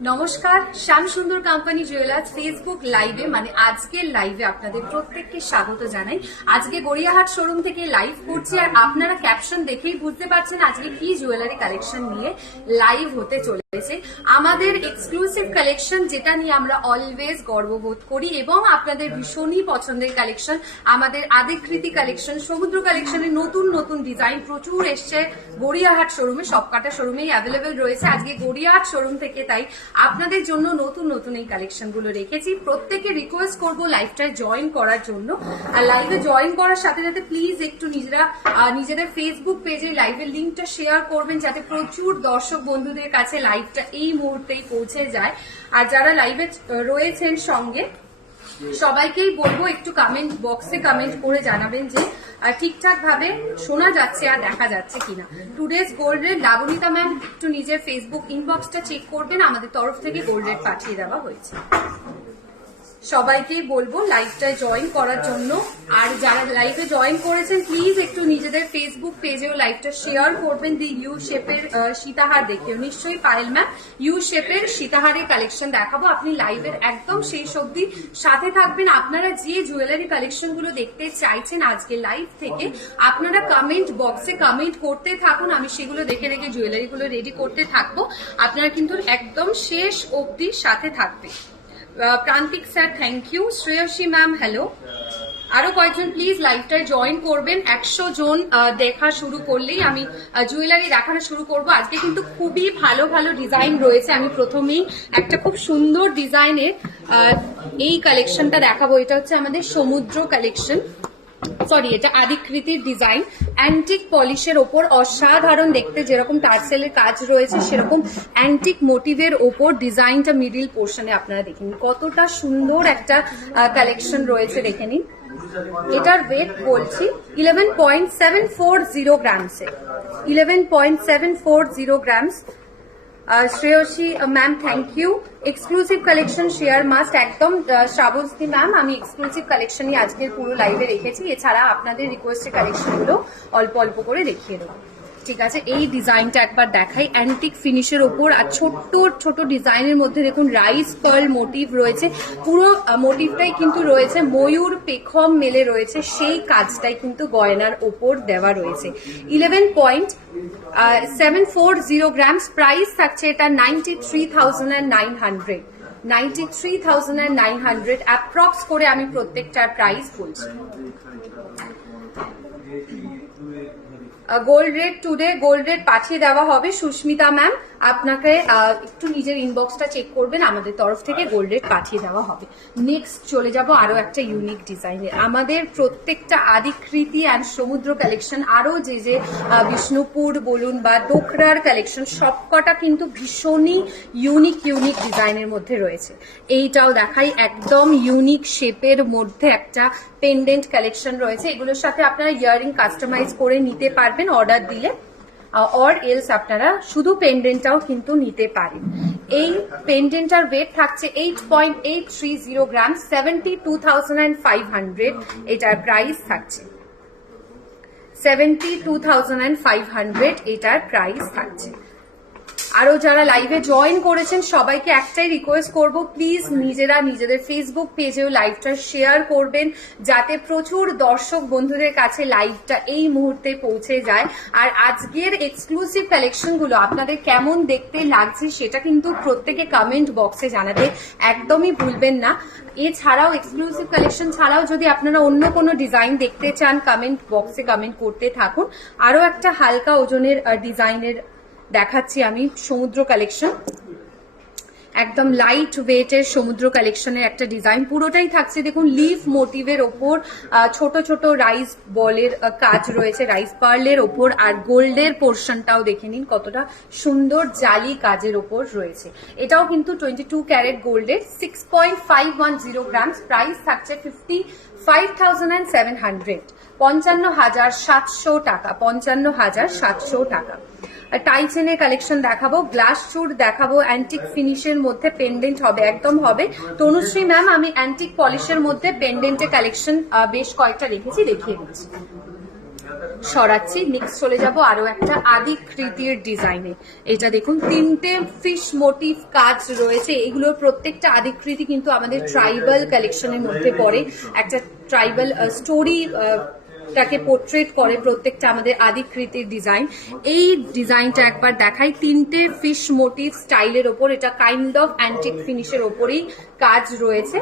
নমস্কার শ্যাম সুন্দর company jewellers Facebook লাইভে মানে আজকের লাইভে আপনাদের প্রত্যেককে স্বাগত জানাই। আজকে গড়িয়াহাট শোরুম থেকে লাইভ করছি আর আপনারা ক্যাপশন দেখেই বুঝতে পারছেন আজকে কি জুয়েলারি কালেকশন নিয়ে লাইভ হতে চলেছে আমাদের এক্সক্লুসিভ কালেকশন যেটা নিয়ে আমরা অলওয়েজ গর্ববোধ করি এবং আপনাদের ভীষণই পছন্দের কালেকশন আমাদের আদিকৃতি কালেকশন সমুদ্র কালেকশনের নতুন নতুন ডিজাইন প্রচুর এসছে। গড়িয়াহাট শোরুমে সবকটা শোরুমেই অ্যাভেলেবেল রয়েছে। আজকে গড়িয়াহাট শোরুম থেকে তাই আপনাদের জন্য নতুন নতুন এই কালেকশনগুলো রেখেছি। প্রত্যেকে রিকোয়েস্ট করব লাইভটায় জয়েন করার জন্য। আর লাইভে জয়েন করার সাথে সাথে প্লিজ একটু নিজেরা নিজেদের ফেসবুক পেজে লাইভের লিঙ্কটা শেয়ার করবেন যাতে প্রচুর দর্শক বন্ধুদের কাছে লাইভটা এই মুহূর্তেই পৌঁছে যায়। আর যারা লাইভে রয়েছেন সঙ্গে, সবাইকেই বলব একটু কমেন্ট বক্সে কমেন্ট করে জানাবেন যে ঠিকঠাক ভাবে শোনা যাচ্ছে আর দেখা যাচ্ছে কিনা। Today's gold rate Labanita ma'am একটু নিজের ফেসবুক ইনবক্সটা চেক করবেন। আমাদের তরফ থেকে গোল্ড পাঠিয়ে দেওয়া হয়েছে। সবাইকেই বলব লাইভটায় জয়েন করার জন্য। আর যারা লাইভে জয়েন করেছেন প্লিজ একটু নিজেদের ফেসবুক পেজেও লাইভটা শেয়ার করবেন। দি ইউ শেপের সীতাহার দেখেও নিশ্চয়ই পায়েল ম্যাম ইউ শেপের সীতাহারের কালেকশন দেখাবো। আপনি লাইভের একদম শেষ অবধি সাথে থাকবেন। আপনারা যে জুয়েলারি কালেকশনগুলো দেখতে চাইছেন আজকে লাইভ থেকে আপনারা কমেন্ট বক্সে কমেন্ট করতে থাকুন। আমি সেগুলো দেখে রেখে জুয়েলারি গুলো রেডি করতে থাকব। আপনারা কিন্তু একদম শেষ অবধি সাথে থাকবেন। Prantik sir thank you Shreyasi ma'am hello আরও কয়েকজন প্লিজ লাইভটায় জয়েন করবেন। একশো জন আহ, দেখা শুরু করলেই আমি জুয়েলারি দেখানো শুরু করব। আজকে কিন্তু খুবই ভালো ভালো ডিজাইন রয়েছে। আমি প্রথমেই একটা খুব সুন্দর ডিজাইনের এই কালেকশনটা দেখাবো। এটা হচ্ছে আমাদের সমুদ্র কালেকশন সরি এটা আদিকৃতির ডিজাইন অ্যান্টিক পলিশের ওপর অসাধারণ দেখতে যেরকম টার্সেলের কাজ রয়েছে, সেরকম অ্যান্টিক মোটিভের ওপর ডিজাইনটা মিডিল পোর্শনে আপনারা দেখে নিন। কতটা সুন্দর একটা কালেকশন রয়েছে, দেখে নিন। এটার ওয়েট বলছি eleven point seven four zero গ্রামসে eleven point seven four zero grams Shreyasi ma'am thank you exclusive collection share must একদম শ্রাবন্তী ম্যাম আমি এক্সক্লুসিভ কালেকশনই আজকের পুরো লাইভে রেখেছি। এছাড়া আপনাদের রিকোয়েস্টের কালেকশনগুলো অল্প অল্প করে দেখিয়ে দেবো। ঠিক আছে, এই ডিজাইনটা একবার দেখাই। অ্যান্টিক ফিনিশের ওপর আর ছোট্ট, ছোট ডিজাইনের মধ্যে দেখুন রাইস পার্ল মোটিভ রয়েছে। পুরো মোটিভটাই কিন্তু রয়েছে, ময়ূর, পেখম মেলে রয়েছে, সেই কাজটাই কিন্তু গয়নার ওপর দেওয়া রয়েছে। Eleven point seven four zero grams price থাকছে এটা ninety three thousand and nine hundred ninety three thousand and nine hundred approx করে আমি প্রত্যেকটার প্রাইস বলছি। Gold rate today gold rate পাঠিয়ে দেওয়া হবে। সুস্মিতা ম্যাম আপনাকে একটু নিজের ইনবক্সটা চেক করবেন। আমাদের তরফ থেকে গোল্ড রেট পাঠিয়ে দেওয়া হবে। নেক্সট চলে যাব আরও একটা ইউনিক ডিজাইনের আমাদের প্রত্যেকটা আদিকৃতি অ্যান্ড সমুদ্র কালেকশন আরও যে যে বিষ্ণুপুর বলুন বা দোকরার কালেকশন সবকটা কিন্তু ভীষণই ইউনিক ইউনিক ডিজাইনের মধ্যে রয়েছে। এইটাও দেখাই, একদম ইউনিক শেপের মধ্যে একটা পেন্ডেন্ট কালেকশন রয়েছে। এগুলোর সাথে আপনারা ইয়ারিং কাস্টমাইজ করে নিতে পারবেন। অর্ডার দিলে। অর এলস আপনারা শুধু পেন্ডেন্টটাও কিন্তু নিতে পারেন। এই পেন্ডেন্টার ওয়েট থাকছে eight point eight three zero gram seventy two thousand and five hundred এটার প্রাইস থাকছে। Seventy two thousand and five hundred এটার প্রাইস থাকছে। আরও যারা লাইভে জয়েন করেছেন, সবাইকে একটাই রিকোয়েস্ট করব প্লিজ নিজেরা নিজেদের ফেসবুক পেজেও লাইভটা শেয়ার করবেন, যাতে প্রচুর দর্শক বন্ধুদের কাছে লাইভটা এই মুহূর্তে পৌঁছে যায়। আর আজকের এক্সক্লুসিভ কালেকশনগুলো আপনাদের কেমন দেখতে লাগছে, সেটা কিন্তু প্রত্যেকে কমেন্ট বক্সে জানাতে একদমই ভুলবেন না। এছাড়াও এক্সক্লুসিভ কালেকশন ছাড়াও যদি আপনারা অন্য কোনো ডিজাইন দেখতে চান কমেন্ট বক্সে কমেন্ট করতে থাকুন। আরও একটা হালকা ওজনের ডিজাইনের দেখাচ্ছি আমি সমুদ্র কালেকশন একদম লাইট ওয়েটের সমুদ্র কালেকশনের একটা ডিজাইন পুরোটাই থাকছে, দেখুন লিফ মোটিভের ওপর ছোট ছোট রাইস বলের কাজ রয়েছে রাইস পার্লের ওপর, আর গোল্ডের পোর্শনটাও দেখে নিন কতটা সুন্দর জালি কাজের ওপর রয়েছে। এটাও কিন্তু টোয়েন্টি টু ক্যারেট গোল্ডের six point five one zero grams price থাকছে fifty five thousand and seven hundred পঞ্চান্ন হাজার সাতশো টাকা, পঞ্চান্ন হাজার সাতশো টাকা। টাই চেনের কালেকশন দেখাবো গ্লাস চুর দেখাবো অ্যান্টিক ফিনিশের মধ্যে পেন্ডেন্ট হবে, একদম হবে। তনুশ্রী ম্যাম আমি অ্যান্টিক পলিশের মধ্যে পেন্ডেন্টের কালেকশন বেশ কয়েকটা রেখেছি, দেখিয়ে দিচ্ছি। সরাচ্ছি নেক্সট চলে যাব আরও একটা আদিকৃতির ডিজাইনে এটা দেখুন, তিনটে ফিশ মোটিভ কাজ রয়েছে। এগুলোর প্রত্যেকটা আদিকৃতি কিন্তু আমাদের ট্রাইবাল কালেকশনের মধ্যে পড়ে। একটা ট্রাইবাল স্টোরি টাকে পোর্ট্রেট করে প্রত্যেকটা আমাদের আদিকৃতির ডিজাইন এই ডিজাইনটা একবার দেখাই, তিনটে ফিশ মোটিভ স্টাইলের ওপর, এটা কাইন্ড অফ অ্যান্টিক ফিনিশের ওপরেই কাজ রয়েছে।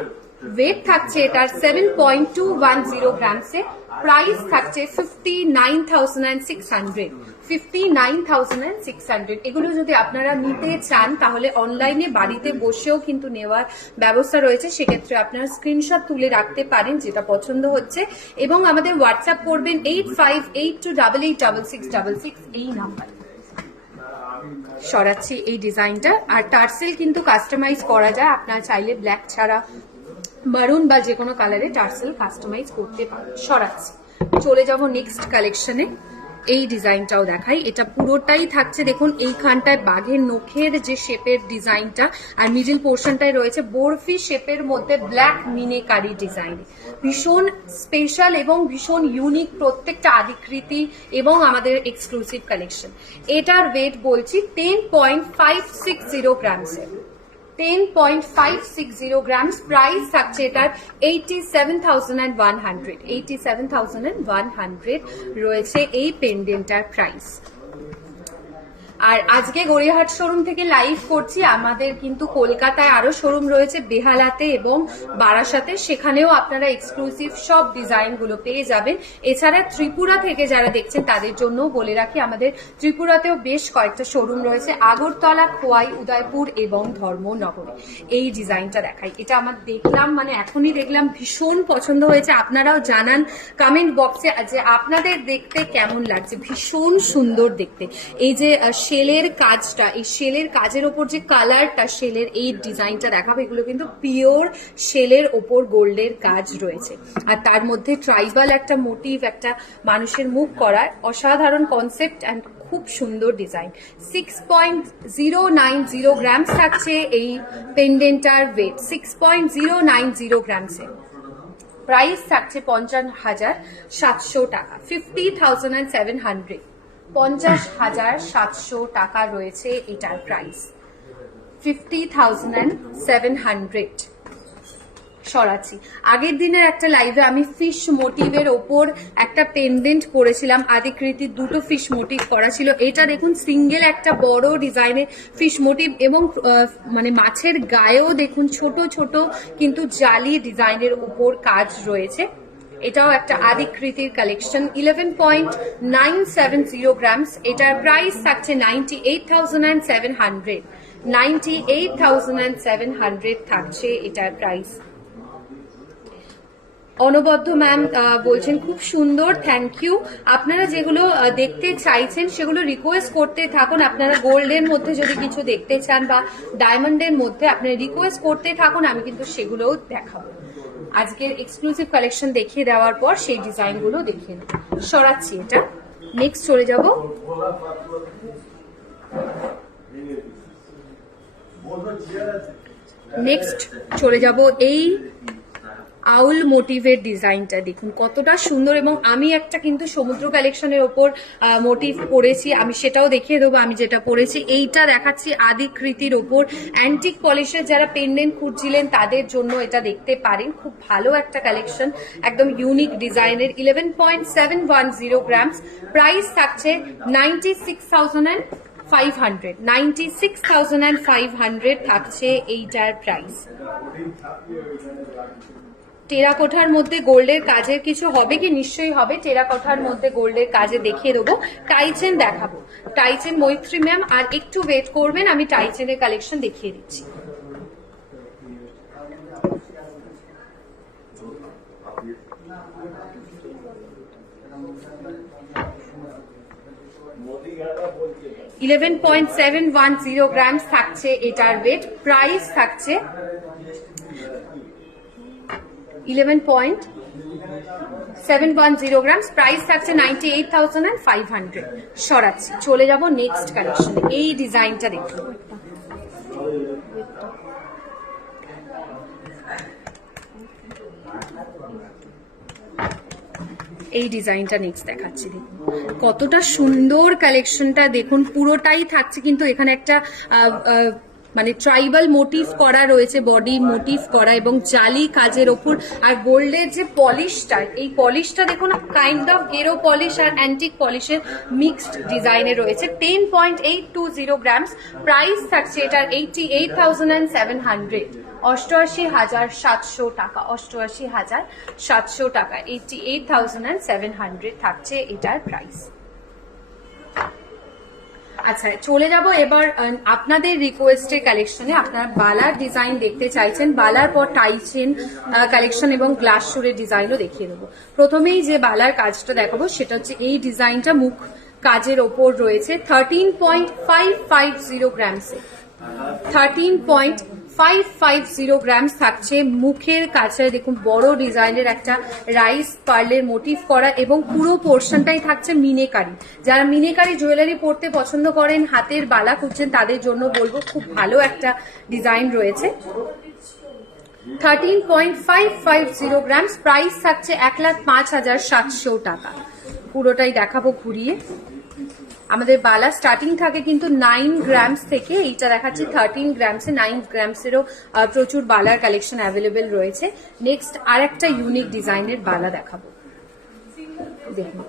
ওয়েট থাকছে এটার seven point two one zero গ্রামসে price থাকছে fifty nine thousand six hundred fifty nine thousand and six hundred এগুলো যদি আপনারা নিতে চান, তাহলে অনলাইনে বাড়িতে বসেও কিন্তু নেওয়ার ব্যবস্থা রয়েছে। সেক্ষেত্রে আপনারা স্ক্রিনশট তুলে রাখতে পারেন যেটা পছন্দ হচ্ছে। এবং আমাদের হোয়াটসঅ্যাপ করবেন eight five eight two double eight double six double six এই নাম্বার সরাচ্ছি এই ডিজাইনটা। আর টার্সেল কিন্তু কাস্টমাইজ করা যায়। আপনারা চাইলে ব্ল্যাক ছাড়া মারুন বা যে কোনো কালারে টার্সেল কাস্টমাইজ করতে পারেন। সরাচ্ছি। চলে যাব নেক্সট কালেকশনে এই ডিজাইনটাও দেখাই। এটা পুরোটাই থাকছে, দেখুন, এইখানটায় বাঘের নখের যে শেপের ডিজাইনটা আর মিডিল পোর্শনটায় রয়েছে বরফি শেপের মধ্যে ব্ল্যাক মিনেকারি ডিজাইন। ভীষণ স্পেশাল এবং ভীষণ ইউনিক প্রত্যেকটা আদিকৃতি এবং আমাদের এক্সক্লুসিভ কালেকশন। এটার ওয়েট বলছি ten point five six zero গ্রামসের ten point five six zero grams price থাকছে এটার eighty seven thousand and one hundred eighty seven thousand and one hundred রয়েছে এই পেন্ডেন্টার প্রাইস আর আজকে গড়িয়াহাট শোরুম থেকে লাইভ করছি। আমাদের কিন্তু কলকাতায় আরও শোরুম রয়েছে বেহালাতে এবং বারাসাতে। সেখানেও আপনারা এক্সক্লুসিভ সব ডিজাইনগুলো পেয়ে যাবেন। এছাড়া ত্রিপুরা থেকে যারা দেখছেন তাদের জন্য বলে রাখি আমাদের ত্রিপুরাতেও বেশ কয়েকটা শোরুম রয়েছে আগরতলা খোয়াই উদয়পুর এবং ধর্মনগরে। এই ডিজাইনটা দেখাই। এটা আমার দেখলাম মানে এখনই দেখলাম ভীষণ পছন্দ হয়েছে। আপনারাও জানান কমেন্ট বক্সে যে আপনাদের দেখতে কেমন লাগছে। ভীষণ সুন্দর দেখতে। এই যে আহ, শেলের কাজটা, এই শেলের কাজের ওপর যে কালারটা শেলের এই ডিজাইনটা দেখাবো, এগুলো কিন্তু পিওর শেলের ওপর গোল্ডের কাজ রয়েছে। আর তার মধ্যে ট্রাইবাল একটা মোটিভ, একটা মানুষের মুখ করার অসাধারণ কনসেপ্ট অ্যান্ড খুব সুন্দর design. Six point zero nine zero grams থাকছে এই পেন্ডেন্টার weight six point zero nine zero গ্রামসের price থাকছে পঞ্চান্ন হাজার সাতশো টাকা fifty thousand and seven hundred পঞ্চাশ হাজার সাতশো টাকা রয়েছে এটার price fifty thousand seven hundred সরাচ্ছি। আগের দিনের একটা লাইভে আমি ফিশ মোটিভের ওপর একটা পেন্ডেন্ট করেছিলাম। আদিকৃতির দুটো ফিশ মোটিভ করা ছিল। এটা দেখুন সিঙ্গেল একটা বড় ডিজাইনের ফিশ মোটিভ এবং মানে মাছের গায়েও দেখুন, ছোট ছোট কিন্তু জালি ডিজাইনের উপর কাজ রয়েছে। এটাও একটা আদিকৃতির collection eleven point nine seven zero grams এটার প্রাইস থাকছে ninety eight thousand and seven hundred ninety eight thousand and seven hundred থাকছে এটার প্রাইস অনবদ্য ম্যাম বলছেন, খুব সুন্দর থ্যাংক ইউ আপনারা যেগুলো দেখতে চাইছেন, সেগুলো রিকোয়েস্ট করতে থাকুন। আপনারা গোল্ডের মধ্যে যদি কিছু দেখতে চান বা ডায়মন্ডের মধ্যে আপনারা রিকোয়েস্ট করতে থাকুন, আমি কিন্তু সেগুলোও দেখাবো। আজকের এক্সক্লুসিভ কালেকশন দেখিয়ে দেওয়ার পর সেই ডিজাইনগুলো দেখিয়ে নেব সরাচ্ছি এটা। নেক্সট চলে যাব। নেক্সট চলে যাব এই আউল মোটিভের ডিজাইনটা দেখুন, কতটা সুন্দর এবং আমি একটা কিন্তু সমুদ্র কালেকশনের ওপর মোটিভ পরেছি আমি সেটাও দেখিয়ে দেবো, আমি যেটা পরেছি এইটা দেখাচ্ছি আদিকৃতির ওপর। অ্যান্টিক পলিশের যারা পেন্ডেন্ট খুঁজছিলেন, তাদের জন্য এটা দেখতে পারেন। খুব ভালো একটা কালেকশন একদম ইউনিক ডিজাইনের eleven point seven one zero grams price থাকছে ninety six thousand and five hundred ninety six thousand and five hundred থাকছে এইটার প্রাইস টেরাকোঠার মধ্যে গোল্ডের কাজের কিছু হবে কি? নিশ্চয়ই হবে। টেরাকোঠার মধ্যে গোল্ডের কাজে দেখিয়ে দেবো। টাইচেন দেখাবো। টাইচেন মৈত্রী ম্যাম, আর একটু ওয়েট করবেন, আমি টাইচেনের কালেকশন দেখিয়ে দিচ্ছি। Eleven point seven one zero grams থাকছে এটার ওয়েট প্রাইস থাকছে eleven point seven one zero grams. Price থাকছে ninety eight thousand and five hundred. সরাচ্ছি, চলে যাব নেক্সট কালেকশনে এই ডিজাইনটা দেখুন। এই ডিজাইনটা নেক্সট দেখাচ্ছি দেখুন। কতটা সুন্দর কালেকশনটা দেখুন, পুরোটাই থাকছে কিন্তু এখানে একটা মানে ট্রাইবাল মোটিভ করা রয়েছে বডি মোটিভ করা এবং জালি কাজের ওপর। আর গোল্ডের যে পলিশটা এই পলিশটা দেখুন কাইন্ড অফ গেরো পলিশ আর অ্যান্টিক পলিশের মিক্সড ডিজাইনে রয়েছে। Ten point eight two zero grams price থাকছে এটার eighty eight thousand and seven hundred অষ্টআশি হাজার সাতশো টাকা, অষ্টআশি হাজার সাতশো টাকা eighty eight thousand and seven hundred থাকছে এটার প্রাইস আচ্ছা চলে যাব এবার আপনাদের রিকোয়েস্টের কালেকশনে আপনারা বালার ডিজাইন দেখতে চাইছেন। বালার পর টাইচেন কালেকশন এবং গ্লাস সুরের ডিজাইনও দেখিয়ে দেবো। প্রথমেই যে বালার কাজটা দেখাবো, সেটা হচ্ছে এই ডিজাইনটা মুখ কাজের ওপর রয়েছে। Thirteen point five five zero গ্রামসে thirteen point five five zero grams থাকছে। মুখের কাছে দেখুন, বড় ডিজাইনের একটা রাইস পার্লের মোটিভ করা এবং পুরো পোর্শনটাই থাকছে মিনেকারি। যারা মিনেকারি জুয়েলারি পরতে পছন্দ করেন, হাতের বালা খুঁজছেন, তাদের জন্য বলব খুব ভালো একটা ডিজাইন রয়েছে। Thirteen point five five zero grams price থাকছে এক লাখ পাঁচ হাজার সাতশো টাকা। পুরোটাই দেখাবো ঘুরিয়ে। আমাদের বালা স্টার্টিং থাকে কিন্তু নাইন গ্রামস থেকে এইটা দেখাচ্ছি থার্টিন গ্রামসে নাইন গ্রামসেরও প্রচুর বালার কালেকশন অ্যাভেলেবেল রয়েছে। নেক্সট আর একটা ইউনিক ডিজাইনের বালা দেখাবো। দেখুন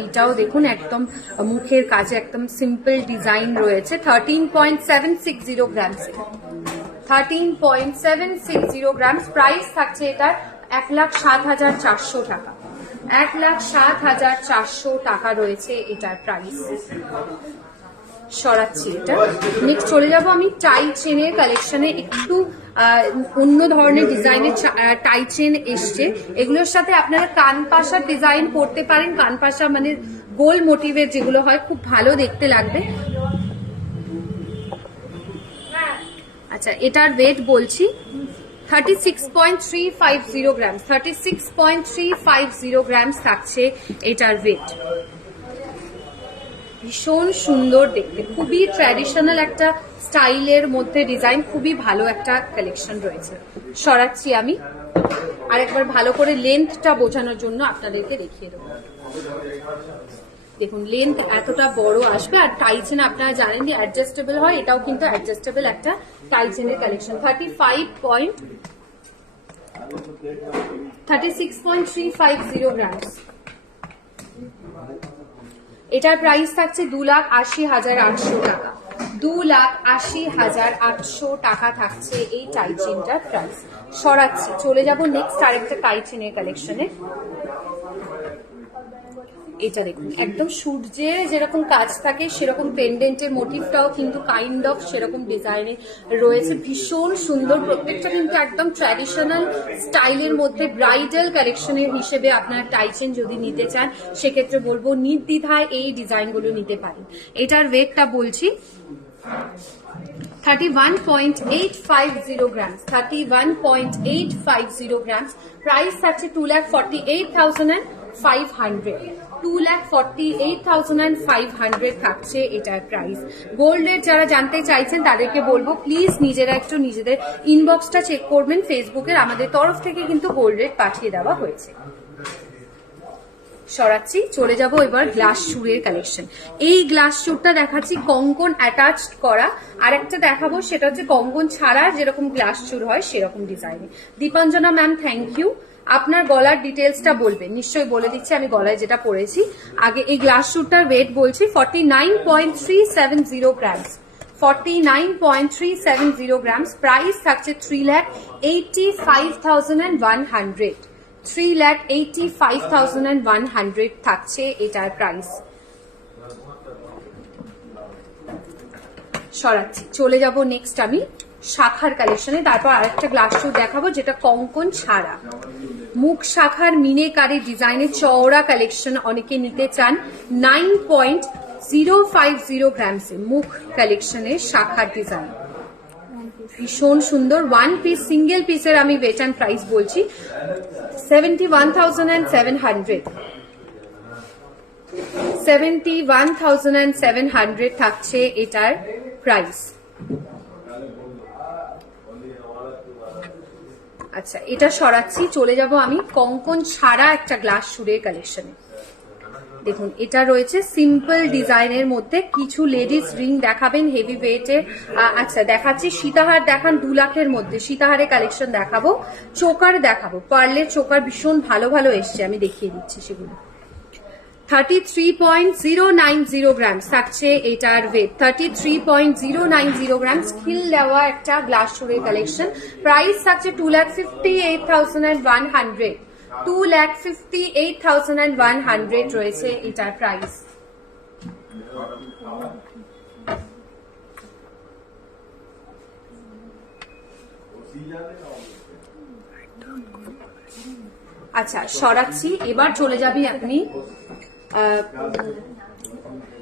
এইটাও দেখুন একদম মুখের কাজে একদম সিম্পল ডিজাইন রয়েছে। Thirteen point seven six zero গ্রামসে thirteen point seven six zero grams price থাকছে এটার এক লাখ সাত হাজার চারশো টাকা। এক লাখ সাত হাজার চারশো টাকা রয়েছে এটার প্রাইস সরাচ্ছি এটা। নেক্সট চলে যাব আমি টাই চেনের কালেকশনে একটু অন্য ধরনের ডিজাইনের টাই চেন এসছে। এগুলোর সাথে আপনারা কান পাশার ডিজাইন করতে পারেন। কান পাশা মানে গোল মোটিভের যেগুলো হয়, খুব ভালো দেখতে লাগবে। আচ্ছা এটার ওয়েট বলছি। Thirty six point three five zero gram thirty six point three five zero grams থাকছে এটার ওয়েট ভীষণ সুন্দর দেখতে। খুবই ট্র্যাডিশনাল একটা স্টাইলের মধ্যে ডিজাইন খুবই ভালো একটা কালেকশন রয়েছে। সরাচ্ছি আমি। আর একবার ভালো করে লেন্থটা বোঝানোর জন্য আপনাদেরকে দেখিয়ে দেবো। দেখুন লেন্থ এতটা বড় আসবে, আর টাইচেন আপনারা জানেন যে অ্যাডজাস্টেবল হয়, এটাও কিন্তু অ্যাডজাস্টেবল একটা টাইচেনের collection thirty five point thirty six point three five zero এটার প্রাইস থাকছে দু লাখ আশি হাজার আটশো টাকা। দু লাখ আশি হাজার আটশো টাকা থাকছে এই টাইচেনটার প্রাইস সরাচ্ছি, চলে যাব নেক্সট আরেকটা টাইচেনের কালেকশনে এটা দেখুন, একদম সূর্যের যেরকম কাজ থাকে, সেরকম পেন্ডেন্টের মোটিভটাও কিন্তু কাইন্ড অফ সেরকম ডিজাইনে রয়েছে। ভীষণ সুন্দর, প্রত্যেকটা কিন্তু একদম ট্র্যাডিশনাল স্টাইলের মধ্যে ব্রাইডাল কালেকশনের হিসেবে আপনারা টাইচেন যদি নিতে চান, সেক্ষেত্রে বলব নির্দ্বিধায় এই ডিজাইনগুলো নিতে পারেন। এটার ওয়েটটা বলছি thirty one point eight five zero grams thirty one point eight five zero grams price থাকছে two lakh forty eight thousand and five hundred two lakh forty eight thousand five hundred থাকছে এটার প্রাইস গোল্ড রেট যারা জানতে চাইছেন, তাদেরকে বলব please নিজেরা একটু নিজেদের ইনবক্সটা চেক করবেন ফেসবুকের আমাদের তরফ থেকে কিন্তু গোল্ড রেট পাঠিয়ে দেওয়া হয়েছে। সরাচ্ছি, চলে যাব এবার গ্লাস চুরের কালেকশন এই গ্লাস চুরটা দেখাচ্ছি, কঙ্কন অ্যাটাচড করা। আর একটা দেখাবো, সেটা হচ্ছে কঙ্কন ছাড়া যেরকম গ্লাস চুর হয়, সেরকম ডিজাইনে দীপাঞ্জনা ম্যাম থ্যাংক ইউ আপনার গলার ডিটেলসটা বলবেন। নিশ্চয়ই বলে দিচ্ছি, আমি গলায় যেটা পরেছি। আগে এই গ্লাস চুরটার ওয়েট বলছি forty nine point three seven zero grams forty nine point three seven zero grams price থাকছে three lakh eighty five thousand and one hundred three lakh eighty five thousand and one hundred থাকছে এটার price সরাচ্ছি, চলে যাব next আমি। শাখার কালেকশনে তারপর আরেকটা গ্লাস শু দেখাবো, যেটা কঙ্কন ছাড়া। মুখ শাখার মিনেকারি ডিজাইনের চওড়া কালেকশন অনেকে নিতে চান। Nine point zero five zero গ্রামসে মুখ কালেকশনের শাখার ডিজাইন ভীষণ সুন্দর। ওয়ান পিস সিঙ্গেল পিসের আমি ওয়েট অ্যান্ড প্রাইস বলছি। Seventy one thousand and seven hundred seventy one thousand and seven hundred থাকছে এটার প্রাইস আচ্ছা এটা সরাচ্ছি, চলে যাব আমি কঙ্কন ছাড়া একটা গ্লাস সুরের কালেকশনে দেখুন, এটা রয়েছে সিম্পল ডিজাইনের মধ্যে কিছু লেডিস রিং দেখাবেন হেভি ওয়েটের আচ্ছা দেখাচ্ছি, সীতাহার দেখান দু লাখের মধ্যে সীতাহারের কালেকশন দেখাবো, চোকার দেখাবো, পার্লের চোকার ভীষণ ভালো ভালো এসছে, আমি দেখিয়ে দিচ্ছি সেগুলো। Thirty three point zero nine zero grams থাকছে এটার weight thirty three point zero nine zero grams খিল দেওয়া একটা গ্লাস শোরের কালেকশন প্রাইস থাকছে two lakh fifty eight thousand one hundred two lakh fifty eight thousand one hundred রয়েছে এটার price আচ্ছা সরাচ্ছি। এবার চলে যাবি আপনি। আহ,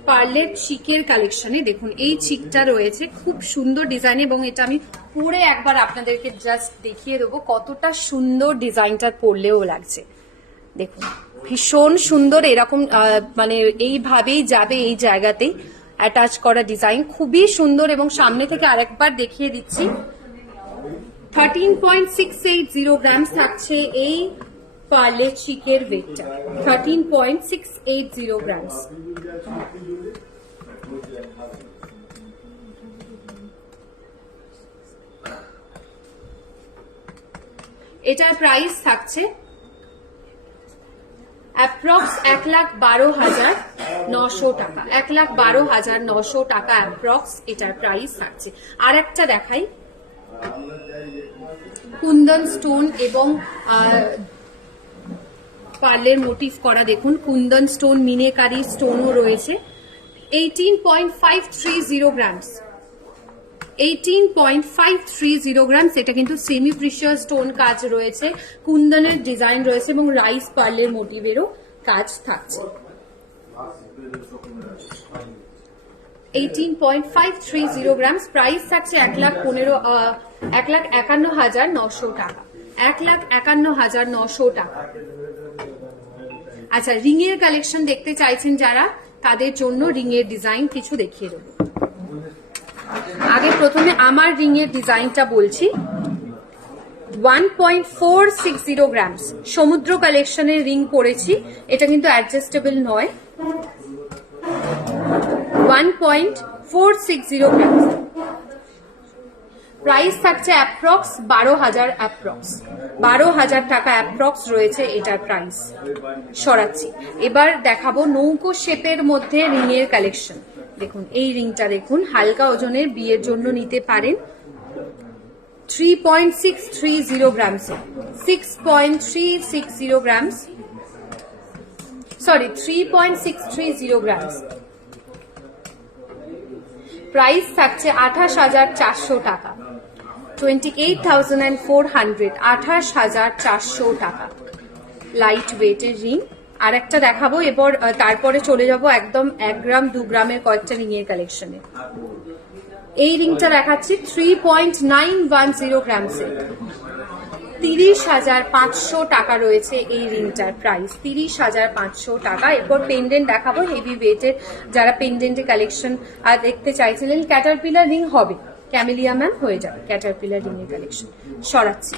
পার্লের চিকের কালেকশনে দেখুন এই চিকটা রয়েছে খুব সুন্দর ডিজাইন এবং এটা আমি পরে একবার আপনাদেরকে জাস্ট দেখিয়ে দেবো কতটা সুন্দর ডিজাইনটা পরলেও লাগছে। দেখুন ভীষণ সুন্দর এরকম মানে এইভাবেই যাবে এই জায়গাতেই অ্যাটাচ করা ডিজাইন খুবই সুন্দর এবং সামনে থেকে আরেকবার দেখিয়ে দিচ্ছি। Thirteen point six eight zero grams থাকছে এই পার্লে চিকের ওয়েটটা thirteen point six eight zero grams এটার প্রাইস থাকছে অ্যাপ্রক্স এক লাখ বারো হাজার নশো টাকা। এক লাখ বারো হাজার নশো টাকা অ্যাপ্রক্স এটার প্রাইস থাকছে। আর একটা দেখাই। কুন্দন স্টোন এবং পার্লের মোটিভ করা দেখুন, কুন্দন স্টোন, মিনেকারি স্টোনও রয়েছে। Eighteen point five three zero grams eighteen point five three zero grams এটা কিন্তু সেমি প্রিশিয়াস স্টোন কাজ রয়েছে, কুন্দনের ডিজাইন রয়েছে এবং রাইস পার্লের মোটিভেরও কাজ থাকছে। Eighteen point five three zero grams price থাকছে এক লাখ পনেরো এক লাখ একান্ন হাজার নশো টাকা। এক লাখ একান্ন হাজার নশো টাকা। আচ্ছা রিং এর কালেকশন দেখতে চাইছেন যারা, তাদের জন্য রিং এর ডিজাইন কিছু দেখিয়ে দেবো। আগে প্রথমে আমার রিং এর ডিজাইনটা বলছি। One point four six zero grams সমুদ্র কালেকশনের রিং পরেছি। এটা কিন্তু অ্যাডজাস্টেবল নয়। One point four six zero grams price থাকছে অ্যাপ্রক্স বারো হাজার অ্যাপ্রক্স। বারো হাজার টাকা অ্যাপ্রক্স রয়েছে এটার প্রাইস। সরাচ্ছি। এবার দেখাবো নৌকো শেপের মধ্যে রিং এর কালেকশন। দেখুন, এই রিংটা দেখুন, হালকা ওজনের বিয়ের জন্য নিতে পারেন। Three point six three zero grams six point three six zero grams sorry three point six three zero grams price থাকছে আঠাশ হাজার চারশো টাকা। Twenty eight thousand and four hundred আঠাশ হাজার চারশো টাকা। লাইট ওয়েটের রিং আর একটা দেখাবো, এবার তারপরে চলে যাব একদম এক গ্রাম, দু গ্রামের কয়েকটা রিং এর কালেকশনে এই রিংটা দেখাচ্ছি three point nine one zero গ্রামসে তিরিশ হাজার পাঁচশো টাকা রয়েছে এই রিংটার প্রাইস তিরিশ হাজার পাঁচশো টাকা। এরপর পেন্ডেন্ট দেখাবো হেভি ওয়েটের যারা পেন্ডেন্টের কালেকশন দেখতে চাইছিলেন ক্যাটারপিলার রিং হবে। ক্যামেলিয়া ম্যাম হয়ে যাবে ক্যাটারপিলার রিং এর কালেকশন সরাচ্ছি।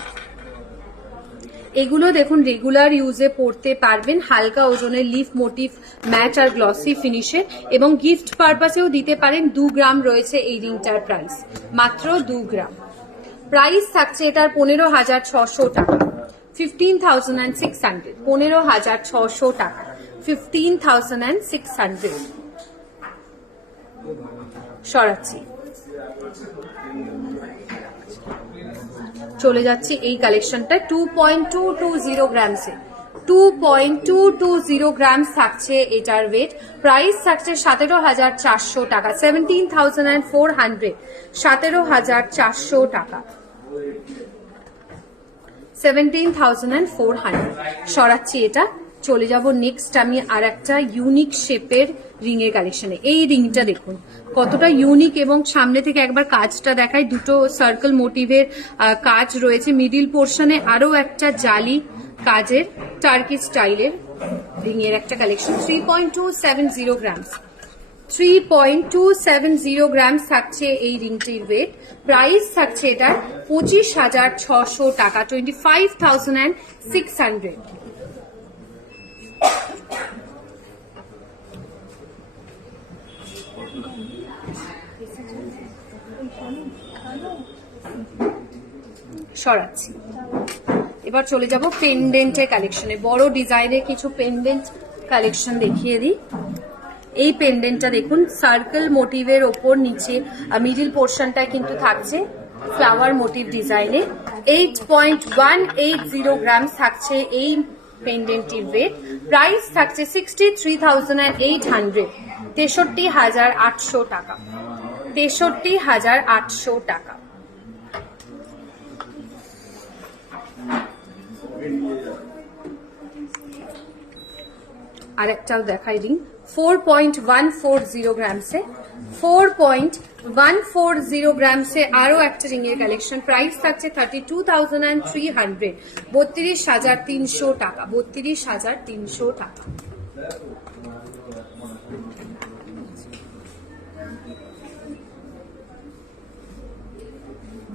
এগুলো দেখুন রেগুলার ইউজে পড়তে পারবেন, হালকা ওজনের লিফ মোটিভ ম্যাট আর গ্লসি ফিনিশে এবং গিফট পারপাসেও দিতে পারেন, দু গ্রাম রয়েছে এই রিংটার প্রাইস মাত্র দু গ্রাম। প্রাইস থাকছে এটার পনেরো হাজার ছশো টাকা fifteen thousand and six hundred পনেরো হাজার ছশো টাকা fifteen thousand and six hundred সরাচ্ছি। চলে যাচ্ছি এই কালেকশনটা two point two two zero গ্রামসে two point two two zero grams থাকছে এটার ওয়েট প্রাইস থাকছে সতেরো হাজার চারশো টাকা seventeen thousand and four hundred সতেরো হাজার চারশো টাকা। Seventeen thousand and four hundred সরাচ্ছি এটা। চলে যাব নেক্সট আমি আর একটা ইউনিক শেপের রিং এর কালেকশনে এই রিংটা দেখুন, কতটা ইউনিক এবং সামনে থেকে একবার কাজটা দেখায় দুটো সার্কেল মোটিভের কাজ রয়েছে। মিডিল পোর্শনে আরও একটা জালি কাজের টার্কি স্টাইলের রিং এর একটা collection three point two seven zero grams three point two seven zero grams থাকছে এই রিংটির ওয়েট প্রাইস থাকছে এটার পঁচিশ হাজার ছশো টাকা twenty five thousand and six hundred সরাচ্ছি। এবার চলে যাব পেনডেন্টের কালেকশনে বড় ডিজাইনের কিছু পেনডেন্ট কালেকশন দেখিয়ে দিই। এই পেনডেন্টটা দেখুন সার্কেল মোটিভের ওপর নিচে মিডিল পোর্শনটা কিন্তু থাকছে ফ্লাওয়ার মোটিভ ডিজাইনে eight point one eight zero grams থাকছে এই পেন্ডেন্টটির ওয়েট প্রাইস থাকছে sixty three thousand eight hundred তেষট্টি হাজার আটশো টাকা, তেষট্টি হাজার আটশো টাকা। আরেকটাও দেখাই দিন four point one four zero গ্রামসে four point one four zero গ্রামসে আরও একটা রিংয়ের কালেকশন প্রাইস থাকছে thirty two thousand and three hundred বত্রিশ হাজার তিনশো টাকা। বত্রিশ হাজার তিনশো টাকা।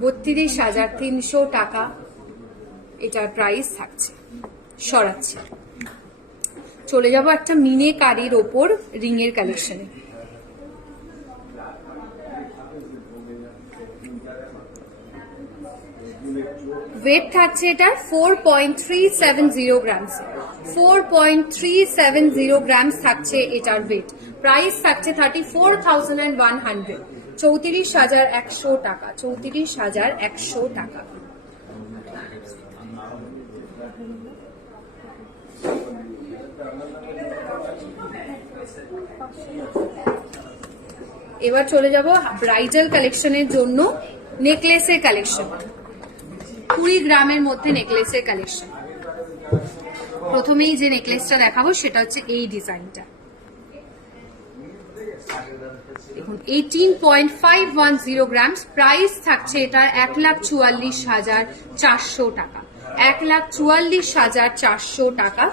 বত্রিশ হাজার তিনশো টাকা। এটার প্রাইস থাকছে। সরাচ্ছে। চলে যাব একটা মিনে কারির ওপর রিং এর কালেকশনে ওয়েট থাকছে এটার four point three seven zero grams four point three seven zero grams থাকছে এটার ওয়েট প্রাইস থাকছে thirty four thousand and one hundred চৌত্রিশ হাজার একশো টাকা। চৌত্রিশ হাজার একশো টাকা। এবার চলে যাব ব্রাইডাল কালেকশনের জন্য। নেকলেসের কালেকশন কুড়ি গ্রামের মধ্যে নেকলেসের কালেকশন প্রথমেই যে নেকলেসটা দেখাবো, সেটা হচ্ছে এই ডিজাইনটা। দেখুন eighteen point five one zero gram price থাকছে এটা এক লাখ চুয়াল্লিশ হাজার চারশো টাকা। এক লাখ চুয়াল্লিশ হাজার চারশো টাকা।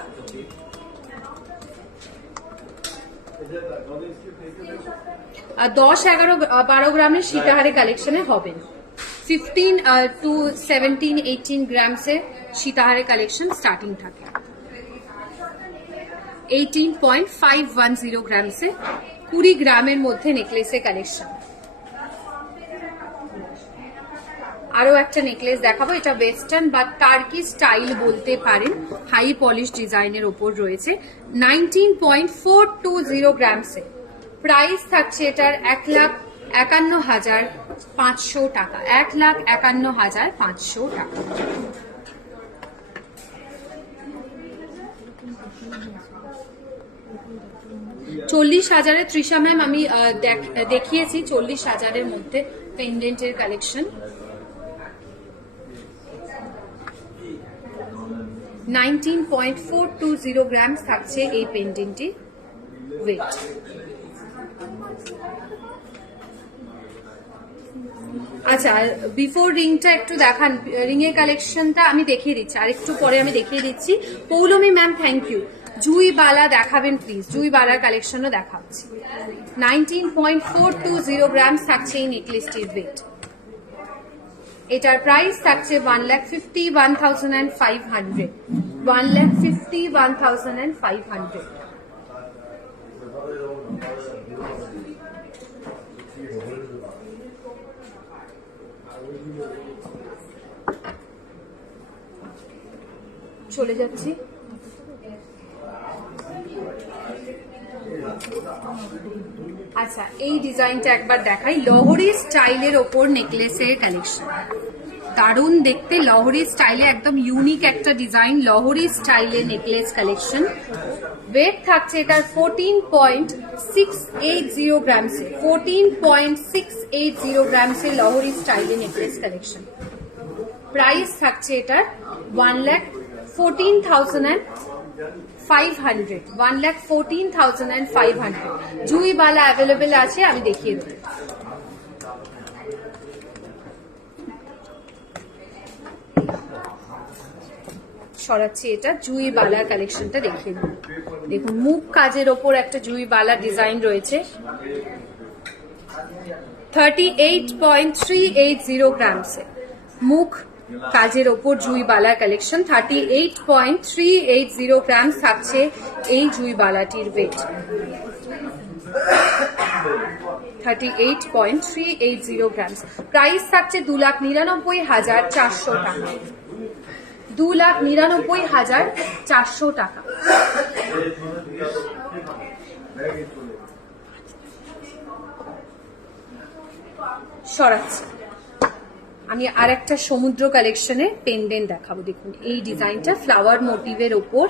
আর দশ, এগারো, বারো গ্রামের সীতাহারে কালেকশনে হবে। ফিফটিন টু সেভেন্টিন এইটিন গ্রামসের সীতাহারের কালেকশন স্টার্টিং থাকে। Eighteen point five one zero গ্রামসে কুড়ি গ্রামের মধ্যে নেকলেসের কালেকশন আরও একটা নেকলেস দেখাবো, এটা ওয়েস্টার্ন বা টার্কি স্টাইল বলতে পারেন। হাই পলিশ ডিজাইনের ওপর রয়েছে। Nineteen point four two zero গ্রামসে price থাকছে এটার এক লাখ একান্ন হাজার পাঁচশো টাকা। এক লাখ একান্ন হাজার পাঁচশো টাকা। চল্লিশ হাজারের ত্রিশা ম্যাম, আমি দেখ- দেখিয়েছি চল্লিশ হাজারের মধ্যে পেন্ডেন্টের collection nineteen point four two zero grams থাকছে এই পেন্ডেন্টটি ওয়েট আচ্ছা বিফোর রিংটা একটু দেখান। রিং এর কালেকশনটা আমি দেখিয়ে দিচ্ছি। আর একটু পরে আমি দেখিয়ে দিচ্ছি। পৌলমি ম্যাম থ্যাংক ইউ জুই বালা দেখাবেন প্লিজ জুই বালার কালেকশনও দেখাচ্ছি। Nineteen point four two zero grams থাকছে এই নেকলেসটির ওয়েট এটার প্রাইস থাকছে one lakh fifty one thousand and five hundred one lakh fifty one thousand and five hundred চলে যাচ্ছি। আচ্ছা এই ডিজাইনটা একবার দেখাই। লহরি স্টাইলের ওপর নেকলেসের কালেকশন দারুণ দেখতে। লহরি স্টাইলে একদম ইউনিক একটা ডিজাইন। লহরি স্টাইলের নেকলেস কালেকশন ওয়েট থাকছে এটার fourteen point six eight zero গ্রামসে fourteen point six eight zero গ্রামসের লহরি স্টাইলের নেকলেস কালেকশন প্রাইস থাকছে এটার one lakh fourteen thousand and five hundred one lakh fourteen thousand and five hundred জুই বালা available আছে, আমি দেখিয়ে দেবো। সরাচ্ছি এটা, জুই বালার কালেকশনটা দেখিয়ে দিই। দেখুন, মুখ কাজের ওপর একটা জুই বালা ডিজাইন রয়েছে। Thirty eight point three eight zero গ্রামসে মুখ কাজের ওপর জুই বালার collection thirty eight point three eight zero gram থাকছে এই জুই বালাটির weight thirty eight point three eight zero grams price থাকছে দু লাখ নিরানব্বই হাজার চারশো টাকা। দু লাখ নিরানব্বই হাজার চারশো টাকা। আমি আর একটা সমুদ্র কালেকশনের পেন্ডেন্ট দেখাবো, দেখুন। এই ডিজাইনটা ফ্লাওয়ার মোটিভের ওপর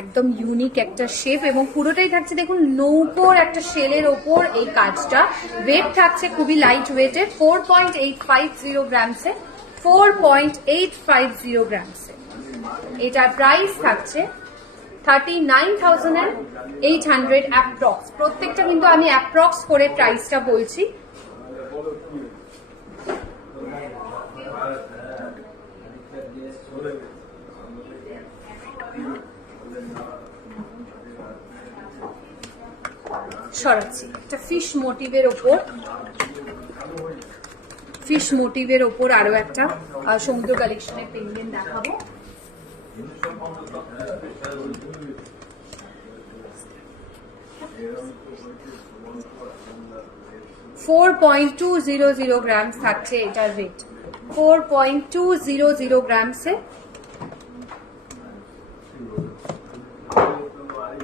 একদম ইউনিক একটা শেপ এবং পুরোটাই থাকছে, দেখুন, নৌকোর একটা শেলের ওপর এই কাজটা। ওয়েট থাকছে খুবই light ওয়েটে four point eight five zero গ্রামসে four point eight five zero গ্রামসে এটার প্রাইস থাকছে thirty nine thousand eight hundred approx প্রত্যেকটা কিন্তু আমি অ্যাপ্রক্স করে প্রাইসটা বলছি। সরাচ্ছি। একটা ফিশ মোটিভের ওপর। ফিশ মোটিভের ওপর আরও একটা সমুদ্র কালেকশনের পেন্ডেন্ট দেখাবো। Four point two zero zero থাকছে এটার four point two zero zero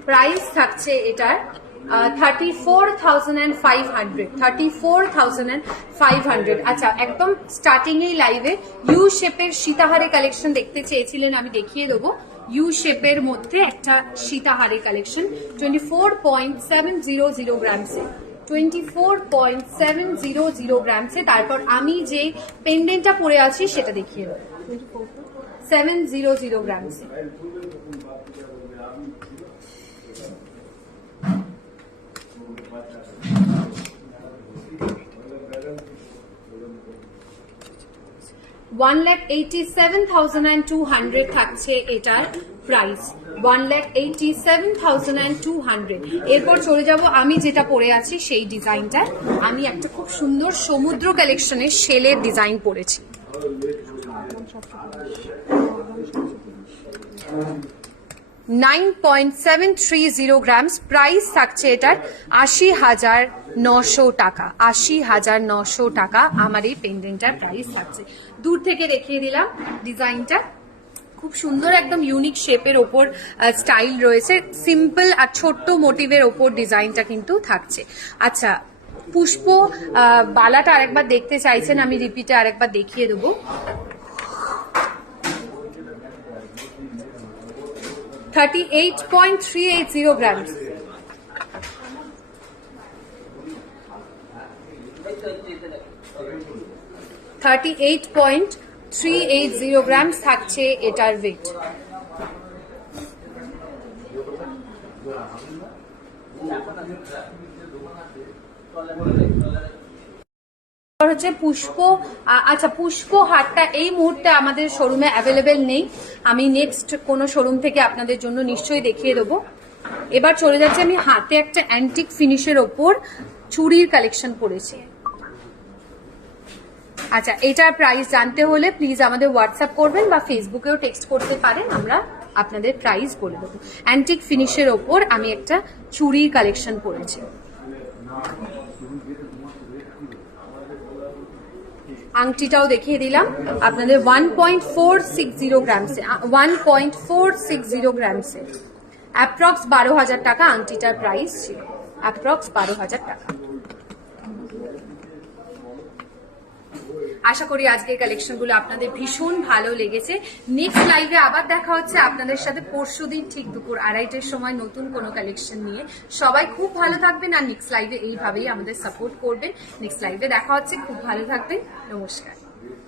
price থাকছে এটার thirty four thousand and five hundred thirty four and five hundred আচ্ছা একদম স্টার্টিং এই লাইভে ইউ শেপের সীতাহারে কালেকশন দেখতে চেয়েছিলেন, আমি দেখিয়ে দেবো। ইউ শেপের মধ্যে একটা সীতাহারে collection twenty four point seven zero zero গ্রামসে twenty four point seven zero zero গ্রামসে তারপর আমি যে পেন্ডেন্টটা পরে আছি, সেটা দেখিয়ে দেবো। Seven zero zero গ্রামসে one lakh eighty seven thousand and two hundred থাকছে এটার price one lakh eighty seven thousand and two hundred এরপর চলে যাব আমি যেটা পরে আছি, সেই ডিজাইনটা আমি একটা খুব সুন্দর সমুদ্র কালেকশনের শেলের ডিজাইন পরেছি। Nine point seven three zero grams. Price থাকছে এটার আশি হাজার নশো টাকা। আশি হাজার নশো টাকা আমার এই পেন্ডেন্টটার প্রাইস থাকছে। দূর থেকে দেখিয়ে দিলাম ডিজাইনটা। খুব সুন্দর একদম ইউনিক শেপের ওপর স্টাইল রয়েছে। সিম্পল আর ছোট্ট মোটিভের ওপর ডিজাইনটা কিন্তু থাকছে। আচ্ছা পুষ্প বালাটা আরেকবার দেখতে চাইছেন, আমি রিপিটে আরেকবার দেখিয়ে দেবো। Thirty eight point three eight zero grams thirty eight point three eight zero grams থাকছে এটার ওয়েট এবার হচ্ছে পুষ্প আচ্ছা পুষ্প হারটা এই মুহূর্তে আমাদের শোরুমে অ্যাভেলেবেল নেই। আমি নেক্সট কোনো শোরুম থেকে আপনাদের জন্য নিশ্চয়ই দেখিয়ে দেবো। এবার চলে যাচ্ছে আমি হাতে একটা অ্যান্টিক ফিনিশের ওপর। চুড়ির কালেকশন করেছি আচ্ছা এটার প্রাইস জানতে হলে প্লিজ আমাদের হোয়াটসঅ্যাপ করবেন বা ফেসবুকেও টেক্সট করতে পারেন, আমরা আপনাদের প্রাইস বলে দেবো। অ্যান্টিক ফিনিশের ওপর আমি একটা চুড়ির কালেকশন করেছি আংটিটাও দেখিয়ে দিলাম। আপনাদের one point four six zero গ্রামসে one point four six zero গ্রামসে approx বারো হাজার টাকা আংটিটার প্রাইস ছিল। অ্যাপ্রক্স বারো হাজার টাকা। আশা করি আজকের কালেকশনগুলো আপনাদের ভীষণ ভালো লেগেছে। নেক্সট লাইভে আবার দেখা হচ্ছে আপনাদের সাথে। পরশু দিন ঠিক দুপুর আড়াইটের সময় নতুন কোনো কালেকশন নিয়ে। সবাই খুব ভালো থাকবেন আর নেক্সট লাইভে এইভাবেই আমাদের সাপোর্ট করবেন। নেক্সট লাইভে দেখা হচ্ছে। খুব ভালো থাকবেন। নমস্কার।